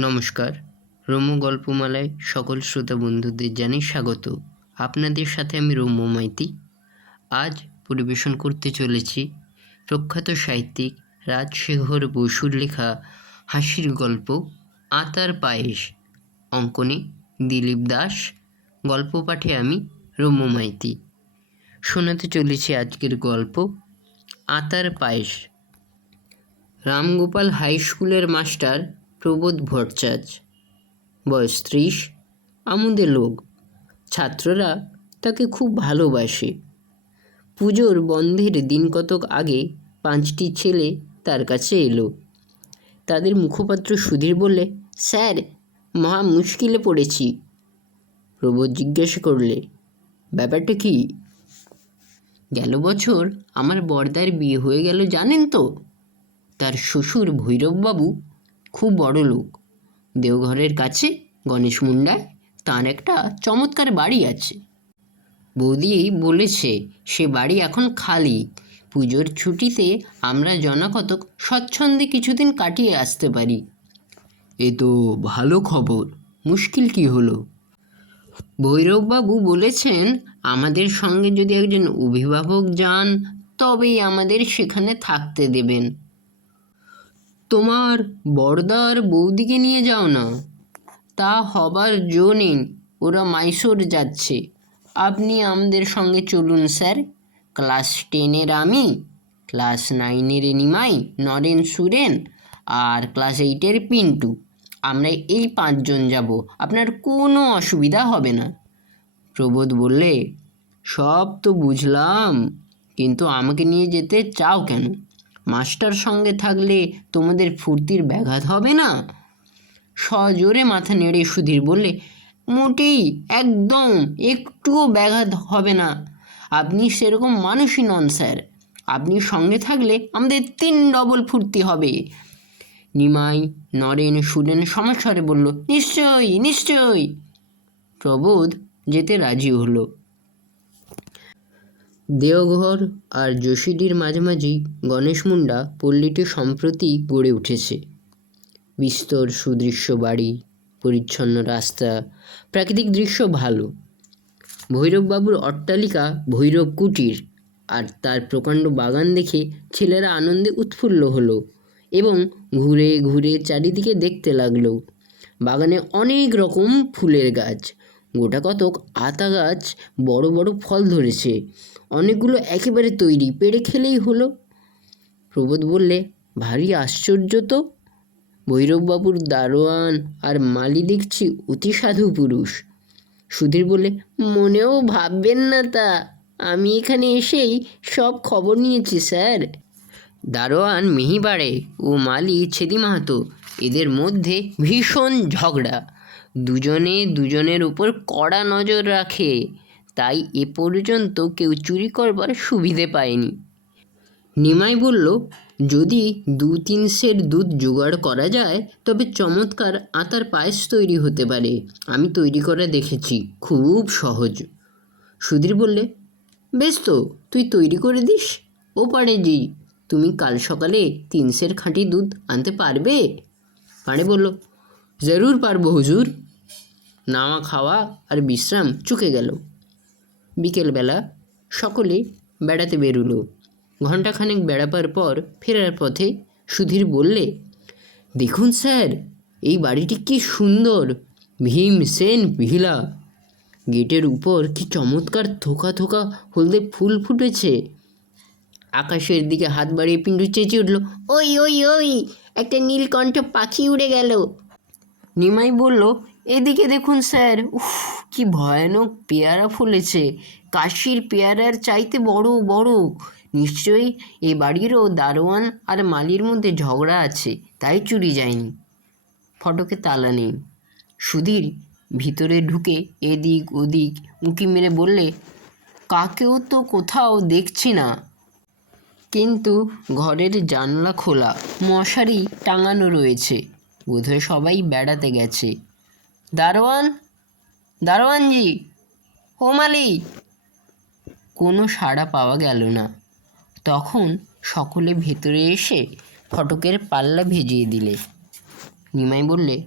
নমস্কার। রম্য গল্পমালায় সকল শ্রোতা বন্ধুদের জানাই স্বাগত। আপনাদের সাথে আমি রম্য মাইতি। আজ পরিবেশন করতে চলেছি প্রখ্যাত সাহিত্যিক রাজশেখর বসুর লেখা হাসির গল্প আতার পায়েস। অঙ্কনে দিলীপ দাস। গল্প পাঠে আমি রম্য মাইতি। শোনাতে চলেছি আজকের গল্প আতার পায়েস। রামগোপাল হাই স্কুলের মাস্টার প্রবোধ ভট্টাচার্য। বয়স ত্রিশ, আমুদে লোক। ছাত্ররা তাকে খুব ভালোবাসে। পুজোর বন্ধের দিন কতক আগে পাঁচটি ছেলে তার কাছে এলো। তাদের মুখপাত্র সুধীর বললে, স্যার, মহা মুশকিলে পড়েছি। প্রবোধ জিজ্ঞাসা করলে, ব্যাপারটা কি? গেল বছর আমার বর্দার বিয়ে হয়ে গেল, জানেন তো? তার শ্বশুর ভৈরববাবু খুব বড় লোক। দেওঘরের কাছে গণেশ মুন্ডায় তার একটা চমৎকার বাড়ি আছে। বৌদি বলেছে, সে বাড়ি এখন খালি। পুজোর ছুটিতে আমরা জনাকতক স্বচ্ছন্দে কিছুদিন কাটিয়ে আসতে পারি। এ তো ভালো খবর। মুশকিল কি হলো? ভৈরববাবু বলেছেন, আমাদের সঙ্গে যদি একজন অভিভাবক যান, তবেই আমাদের সেখানে থাকতে দেবেন। তোমার বর্দার বৌদিকে নিয়ে যাও না। তা হবার জো নেই, ওরা মাইসোর যাচ্ছে। আপনি আমাদের সঙ্গে চলুন, স্যার। ক্লাস টেনের আমি, ক্লাস নাইনের নিমাই নরেন সুরেন, আর ক্লাস এইটের পিন্টু। আমরা এই পাঁচজন যাব, আপনার কোনো অসুবিধা হবে না। প্রবোধ বললে, সব তো বুঝলাম, কিন্তু আমাকে নিয়ে যেতে চাও কেন? মাস্টার সঙ্গে থাকলে তোমাদের ফুর্তির ব্যাঘাত হবে না? সজোরে মাথা নেড়ে সুধীর বললে, মোটেই, একদম, একটুও ব্যাঘাত হবে না। আপনি সেরকম মানুষই নন, স্যার। আপনি সঙ্গে থাকলে আমাদের তিন ডবল ফুর্তি হবে। নিমাই নরেন সুরেন সমস্বরে বলল, নিশ্চয়ই নিশ্চয়ই। প্রবোধ যেতে রাজি হলো। দেওঘর আর যোশীডির মাঝামাঝি গণেশ মুন্ডা পল্লীটি সম্প্রতি গড়ে উঠেছে। বিস্তর সুদৃশ্য বাড়ি, পরিচ্ছন্ন রাস্তা, প্রাকৃতিক দৃশ্য ভালো। ভৈরববাবুর অট্টালিকা ভৈরব কুটির আর তার প্রকাণ্ড বাগান দেখে ছেলেরা আনন্দে উৎফুল্ল হলো এবং ঘুরে ঘুরে চারিদিকে দেখতে লাগল। বাগানে অনেক রকম ফুলের গাছ, গোটা কতক আতা গাছ, বড় বড় ফল ধরেছে। অনেকগুলো একেবারে তৈরি। পেড়ে খেলেই হলো। প্রবোধ বললে, ভারী আশ্চর্য তো। ভৈরববাবুর দারোয়ান আর মালি দেখছি অতি সাধু পুরুষ। সুধীর বলে মনেও ভাববেন না তা। আমি এখানে এসেই সব খবর নিয়েছি, স্যার। দারোয়ান মিহিবাড়ে ও মালি ছেদি মাহাতো, এদের মধ্যে ভীষণ ঝগড়া। দুজনে দুজনের উপর কড়া নজর রাখে। তাই এ পর্যন্ত কেউ চুরি করবার সুবিধে পায়নি। নিমাই বলল, যদি দু তিন সের দুধ জোগাড় করা যায়, তবে চমৎকার আতার পায়েস তৈরি হতে পারে। আমি তৈরি করে দেখেছি, খুব সহজ। সুধীর বললে, বেশ তো, তুই তৈরি করে দিস? ও পারে জি, তুমি কাল সকালে তিন সের খাঁটি দুধ আনতে পারবে? পাড়ে বলল, জরুর পারব হুজুর। নাওয়া খাওয়া আর বিশ্রাম চুকে গেল। বিকেলবেলা সকলে বেড়াতে বেরুলো। ঘণ্টাখানেক বেড়াবার পর ফেরার পথে সুধীর বললে, দেখুন স্যার, এই বাড়িটি কি সুন্দর, ভীম সেন ভিলা। গেটের উপর কি চমৎকার থোকা থোকা হলদে ফুল ফুটেছে। আকাশের দিকে হাত বাড়িয়ে পিন্টু চেঁচিয়ে উঠল, ওই ওই ওই, একটা নীলকণ্ঠ পাখি উড়ে গেল। নিমাই বলল এদিকে দেখুন স্যার, উফ, কি ভয়ানক পেয়ারা ফুলেছে। কাশির পেয়ারার চাইতে বড় বড়। নিশ্চয়ই এ বাড়িরও দারোয়ান আর মালির মধ্যে ঝগড়া আছে, তাই চুরি যায়নি। ফটকে তালা নেই। সুধীর ভিতরে ঢুকে এদিক ওদিক উঁকি মেরে বললে, কাকেও তো কোথাও দেখছি না। কিন্তু ঘরের জানলা খোলা, মশারি টাঙানো রয়েছে। বোধহয় সবাই বেড়াতে গেছে। দারোয়ান? দারোয়ানজি, ও মালি কোনো সাড়া পাওয়া গেল না। তখন সকলে ভেতরে এসে ফটকের পাল্লা ভেজিয়ে দিলে। নিমাই বললে,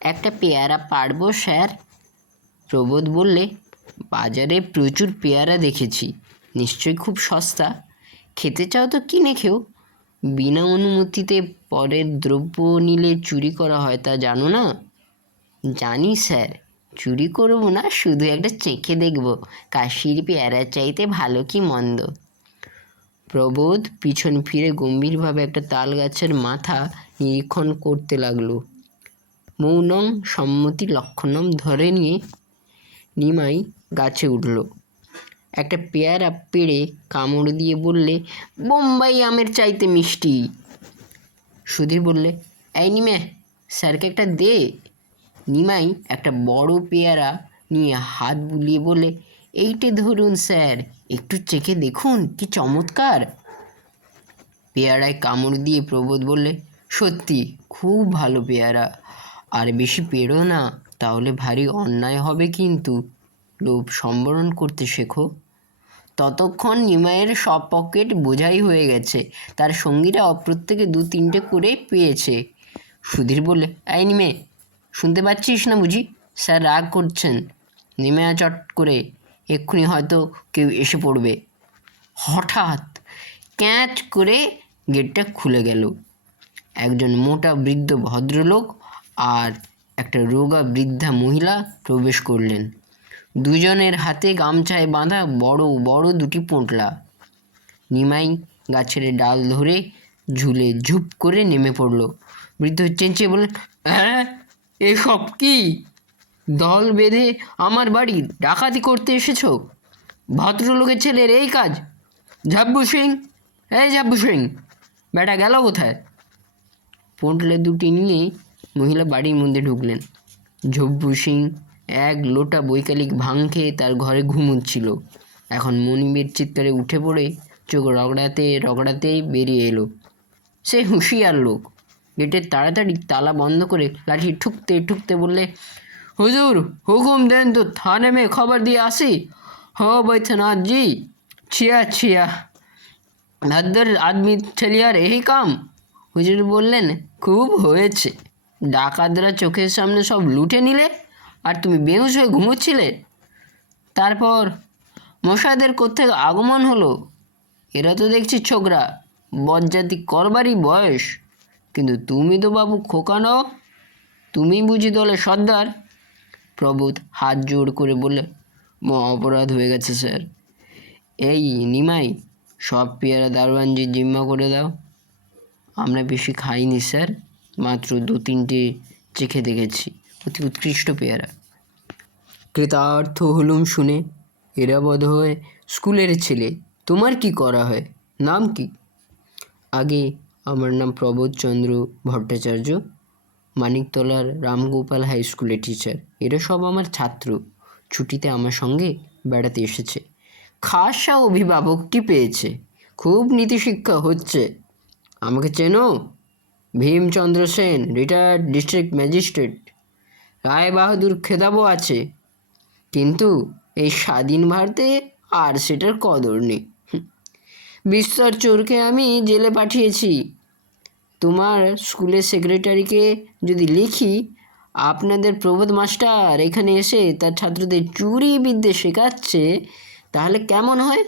একটা পেয়ারা পারব স্যার? প্রবোধ বললে, বাজারে প্রচুর পেয়ারা দেখেছি। নিশ্চয়ই খুব সস্তা। খেতে চাও তো কিনে খেও। বিনা অনুমতিতে পরের দ্রব্য নিলে চুরি করা হয় তা জানো না? জানি স্যার, চুরি করব না, শুধু একটা চেখে দেখব কাশির পেয়ারা চাইতে ভালো কি মন্দ? প্রবোধ পিছন ফিরে গম্ভীরভাবে একটা তাল গাছের মাথা নিরীক্ষণ করতে লাগল। মৌনম সম্মতি লক্ষণম ধরে নিয়ে নিমাই গাছে উঠল। একটা পেয়ারা পেড়ে কামড় দিয়ে বললে, বোম্বাই আমের চাইতে মিষ্টি। সুধীর বললে, এই নিমে, স্যারকে একটা দে। নিমাই একটা বড় পেয়ারা নিয়ে হাত বুলিয়ে বলে, এইটে ধরুন স্যার, একটু চেখে দেখুন কি চমৎকার। পেয়ারায় কামড় দিয়ে প্রবোধ বললে, সত্যি, খুব ভালো পেয়ারা। আর বেশি পেরো না, তাহলে ভারী অন্যায় হবে কিন্তু। লোভ সম্বরণ করতে শেখো। ততক্ষণ নিমাইয়ের সব পকেট বোঝাই হয়ে গেছে। তার সঙ্গীরা অপ্রত্যেকে দু তিনটে করে পেয়েছে। সুধীর বলে এই নিমে শুনতে পাচ্ছিস না বুঝি? স্যার রাগ করছেন। নেমে চট করে। এক্ষুনি হয়তো কেউ এসে পড়বে। হঠাৎ ক্যাঁচ করে গেটটা খুলে গেল। একজন মোটা বৃদ্ধ ভদ্রলোক আর একটা রোগা বৃদ্ধা মহিলা প্রবেশ করলেন। দুজনের হাতে গামছায় বাঁধা বড় বড় দুটি পোঁটলা। নিমাই গাছের ডাল ধরে ঝুলে ঝুপ করে নেমে পড়ল। বৃদ্ধ চেঁচিয়ে বললেন হ্যাঁ এসব কি? দল বেঁধে আমার বাড়ি ডাকাতি করতে এসেছ? ভদ্রলোকের ছেলের এই কাজ? ঝাব্বু সিং? এই ঝাব্বু সিং, বেটা গেল কোথায়? পোঁটলে দুটি নিয়ে মহিলা বাড়ির মধ্যে ঢুকলেন। ঝব্বু সিং এক লোটা বৈকালিক ভাং খেয়ে তার ঘরে ঘুমোচ্ছিল। এখন মনিবের চিৎকারে উঠে পড়ে চোখ রগড়াতে রগড়াতেই বেরিয়ে এলো। সে হুঁশিয়ার লোক। গেটের তাড়াতাড়ি তালা বন্ধ করে লাঠি ঠুকতে ঠুকতে বললে, হুজুর, হুকুম দেন তো থানে মেয়ে খবর দিয়ে আসি। হ বৈদ্যনাথ জি, ছিয়া ছিয়া ভাদ্যর আদমি ছেলিয়ার এই কাম। হুজুর বললেন, খুব হয়েছে। ডাকাতরা চোখের সামনে সব লুটে নিলে আর তুমি বেহুশ হয়ে ঘুমোচ্ছিলে। তারপর মশাদের কোথেকে আগমন হলো? এরা তো দেখছি ছোকরা, বজ্জাতি করবারই বয়স। কিন্তু তুমি তো বাবু খোকা নও। তুমি বুঝি দলে সর্দার? প্রবোধ হাত জোড় করে বলে মহা অপরাধ হয়ে গেছে, স্যার। এই নিমাই, সব পেয়ারা দারোয়ানজি জিম্মা করে দাও। আমরা বেশি খাইনি, স্যার। মাত্র দু তিনটে চেখে দেখেছি। অতি উৎকৃষ্ট পেয়ারা। কৃতার্থ হলুম শুনে, এরা বোধ হয় স্কুলের ছেলে। তোমার কি করা হয়? নাম কি? আগে আমার নাম প্রবোধচন্দ্র ভট্টাচার্য, মানিকতলার রামগোপাল হাই স্কুলের টিচার এরা সব আমার ছাত্র। ছুটিতে আমার সঙ্গে বেড়াতে এসেছে। খাসা অভিভাবক কি পেয়েছে। খুব নীতিশিক্ষা হচ্ছে। আমাকে চেনো? Bhimchandra Sen retired district magistrate Rai Bahadur খেতাবও আছে। কিন্তু এই স্বাধীন ভারতে আর সেটার কদর নেই। বিস্তর চোরকে আমি জেলে পাঠিয়েছি। তোমার স্কুলের সেক্রেটারিকে যদি লিখি, আপনাদের প্রবোধ মাস্টার এখানে এসে তার ছাত্রদের চুরি বিদ্যে শেখাচ্ছে, তাহলে কেমন হয়?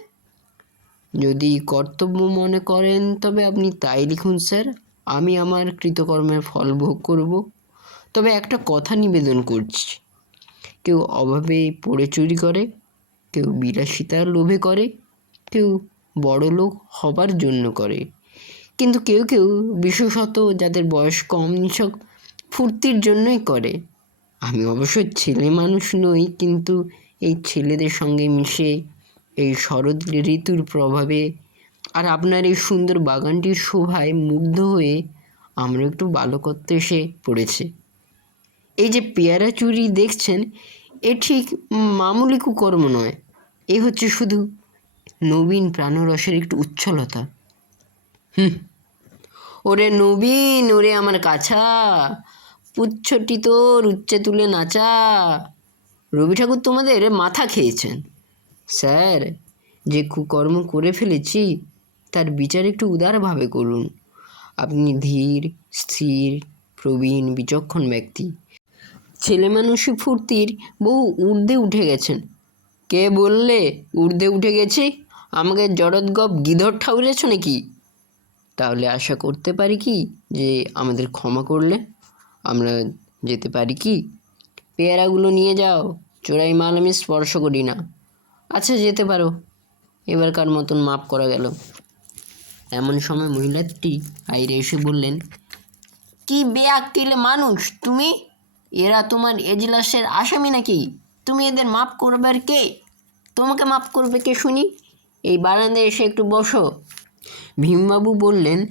যদি কর্তব্য মনে করেন, তবে আপনি তাই লিখুন, স্যার। আমি আমার কৃতকর্মের ফল ভোগ করব। তবে একটা কথা নিবেদন করছি। কেউ অভাবে পড়ে চুরি করে, কেউ বিলাসিতার লোভে করে, কেউ বড় লোক হবার জন্য করে। কিন্তু কেউ কেউ বিশেষত যাদের বয়স কম নিছক ফুর্তির জন্যই করে। আমি অবশ্য ছেলে মানুষ নই, কিন্তু এই ছেলেদের সঙ্গে মিশে এই শরৎ ঋতুর প্রভাবে আর আপনার এই সুন্দর বাগানটির শোভায় মুগ্ধ হয়ে আমরা একটু বালকত্ব এসে পড়েছে। এই যে পেয়ারা চুরি দেখছেন, এ ঠিক মামুলি কুকর্ম নয়, এ হচ্ছে শুধু নবীন প্রাণরসের একটু উচ্ছলতা। হুম। ওরে নবীন, ওরে আমার কাছা। পুচ্ছটি তোর উচ্চে তুলে নাচা। রবি ঠাকুর তোমাদের মাথা খেয়েছেন। স্যার, যে কুকর্ম করে ফেলেছি, তার বিচার একটু উদারভাবে করুন। আপনি ধীর, স্থির, প্রবীণ, বিচক্ষণ ব্যক্তি। ছেলে মানুষই ফুর্তির বহু ঊর্ধ্বে উঠে গেছেন। কে বললে ঊর্ধ্বে উঠে গেছি? আমাকে জড়দগপ গিধর ঠাউরেছ নাকি তাহলে আশা করতে পারি কি যে আমাদের ক্ষমা করলে? আমরা যেতে পারি কি? পেয়ারাগুলো নিয়ে যাও, চোরাই মাল আমি স্পর্শ করি না। আচ্ছা যেতে পারো। এবারকার মতন মাপ করা গেল। এমন সময় মহিলাটি আইরে এসে বললেন, কি বেআক্কিলে মানুষ তুমি? এরা তোমার এজলাসের আসামি নাকি? তুমি এদের মাপ করবার কে? তোমাকে মাপ করবে কে, শুনি? এই বারান্দায় এসে একটু বসো। ভীমবাবু বললেন,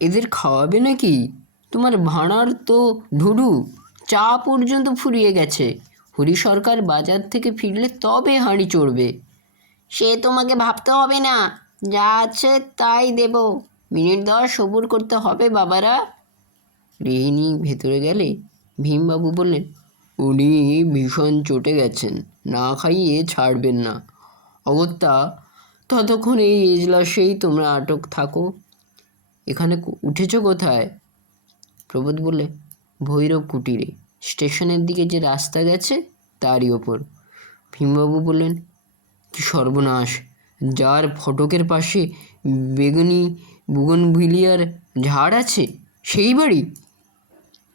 এদের খাওয়াবে নাকি? তোমার ভাঁড়ার তো ঢুডু, চা পর্যন্ত ফুরিয়ে গেছে। হরি সরকার বাজার থেকে ফিরলে তবে হাঁড়ি চড়বে। সে তোমাকে ভাবতে হবে না, যা আছে তাই দেব। মিনিট দশ সবুর করতে হবে বাবারা। রিহিণী ভেতরে গেলে ভীমবাবু বললেন উনি ভীষণ চটে গেছেন, না খাইয়ে ছাড়বেন না। অগত্যা, ততক্ষণ এই এজলাসেই তোমরা আটক থাকো। এখানে উঠেছ কোথায়? প্রবোধ বলে ভৈরব কুটিরে। স্টেশনের দিকে যে রাস্তা গেছে, তারই ওপর। ভীমবাবু বললেন, কি সর্বনাশ! যার ফটকের পাশে বেগুনি বুগনভিলিয়ার ঝাড় আছে, সেই বাড়ি?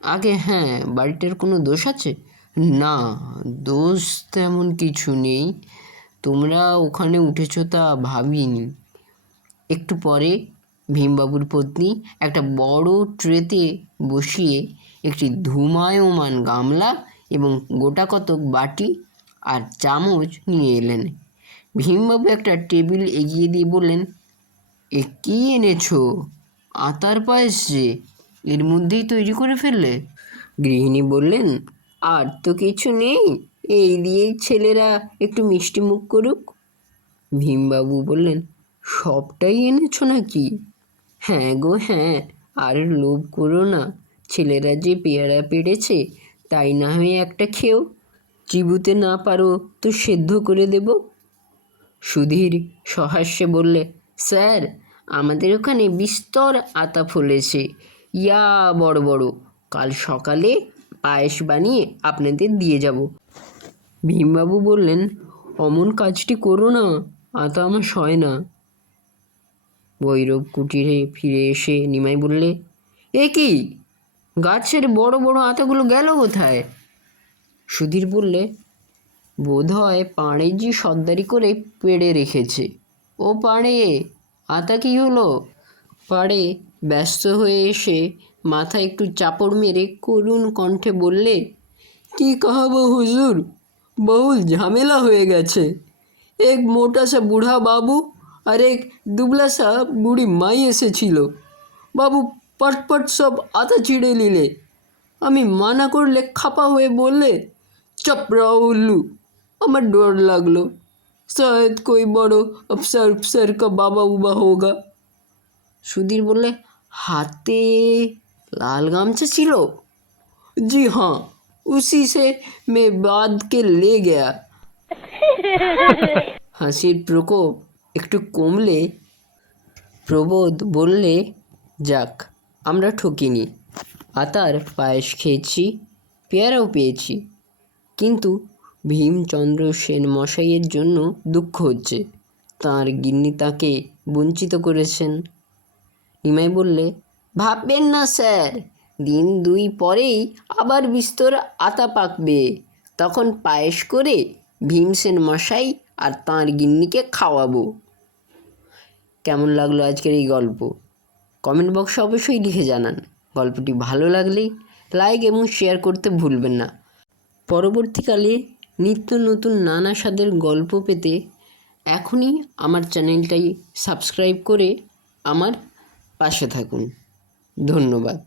আগে হ্যাঁ বাড়িটার কোনো দোষ আছে? না, দোষ তেমন কিছু নেই। তোমরা ওখানে উঠেছো তা ভাবিনি। একটু পরে ভীমবাবুর পত্নী একটা বড় ট্রেতে বসিয়ে একটি ধুমায়মান গামলা এবং গোটা কতক বাটি আর চামচ নিয়ে এলেন। ভীমবাবু একটা টেবিল এগিয়ে দিয়ে বললেন, এ কী এনেছো? আতার পায়েস যে, এর মধ্যেই তৈরি করে ফেললে? গৃহিণী বললেন আর তো কিছু নেই। এই দিয়েই ছেলেরা একটু মিষ্টি মুখ করুক। ভীমবাবু বললেন, সবটাই এনেছো নাকি? হ্যাঁ গো হ্যাঁ আর লোভ করো না। ছেলেরা যে পেয়ারা পেড়েছে, তাই না হয় একটা খেও। চিবুতে না পারো তো সেদ্ধ করে দেব। সুধীর সহাস্যে বললে, স্যার, আমাদের ওখানে বিস্তর আতা ফলেছে। ইয়া বড় বড়, কাল সকালে পায়েস বানিয়ে আপনাদের দিয়ে যাব। ভীমবাবু বললেন, অমন কাজটি করো না আতা আমার সয় না। ভৈরব কুটিরে ফিরে এসে নিমাই বললে, এ কি? গাছের বড় বড় আতাগুলো গেল কোথায়? সুধীর বললে বোধ হয় পাড়েজি সর্দারি করে পেড়ে রেখেছে। ও পাড়ে, আতা কি হলো? পাড়ে ব্যস্ত হয়ে এসে মাথা একটু চাপড় মেরে করুণ কণ্ঠে বললে, কি কহব হুজুর? বহুল ঝামেলা হয়ে গেছে। এক মোটা সা বুড়া বাবু আর এক দুবলা সা বুড়ি মাই এসেছিল। বাবু পটপট সব আতা ছিঁড়ে নিলে। আমি মানা করলে খাপা হয়ে বললে চপরা উল্লু, আমার ডর লাগল। শায়দ কই বড় অফসার অফসার কা বাবা উবা হোগা। সুধীর বললে, হাতে লাল গামছা ছিল জি हाँ उसी से मैं बांध के ले गया হাসির প্রকোপ একটু কমলে প্রবোধ বললে যাক আমরা ঠকিনি আতার পায়েস খেয়েছি পেয়ারাও পেয়েছি কিন্তু ভীমচন্দ্র সেন মশাইয়ের জন্য দুঃখ হচ্ছে তার গিন্নি তাকে বঞ্চিত করেছেন নিমাই বললে ভাববেন না, স্যার। দিন দুই পরেই আবার বিস্তর আতা পাকবে। তখন পায়েস করে ভীমসেন মশাই আর তাঁর গিন্নিকে খাওয়াবো। কেমন লাগল আজকের এই গল্প? কমেন্ট বক্সে অবশ্যই লিখে জানান। গল্পটি ভালো লাগলে লাইক এবং শেয়ার করতে ভুলবেন না। পরবর্তীকালে নিত্য নতুন নানা স্বাদের গল্প পেতে এখনই আমার চ্যানেলটাই সাবস্ক্রাইব করে আমার পাশে থাকুন। ধন্যবাদ।